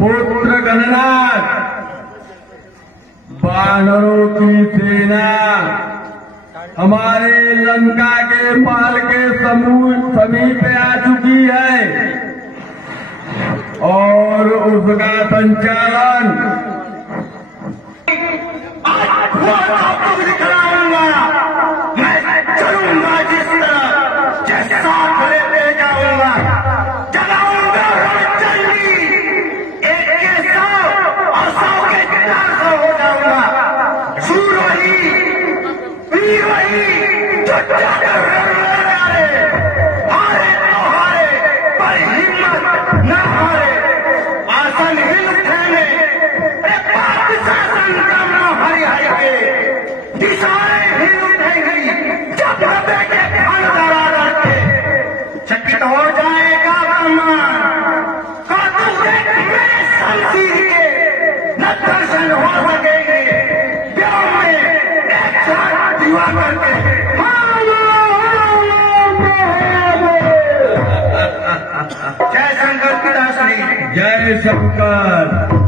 पुत्र गणनाथ, बानरों की सेना हमारे लंका के पाल के समीप आ चुकी है और उसका संचालन मैं चलूंगा जिस तरह जैसा लेते जाऊंगा, चलाऊंगा चंडी, एक के 100 और 100 के 400 हो जाऊंगा। सूर वही, वीर वही जो जाकर हारे तो हारे, पर हिम्मत न हारे। आसन हिल उठेंगे, पाक शासन करना हरि हरि के दिशाएं हिल उठेंगी जब बेटे खानदारा करके चकित हो जाएगा ब्रह्मांड। कातू देख मेरे शमशीर के न दर्शन हो सकेंगे, व्योम में एक साथ दीवा करके जय शंकर पिताश्री, जय शंकर।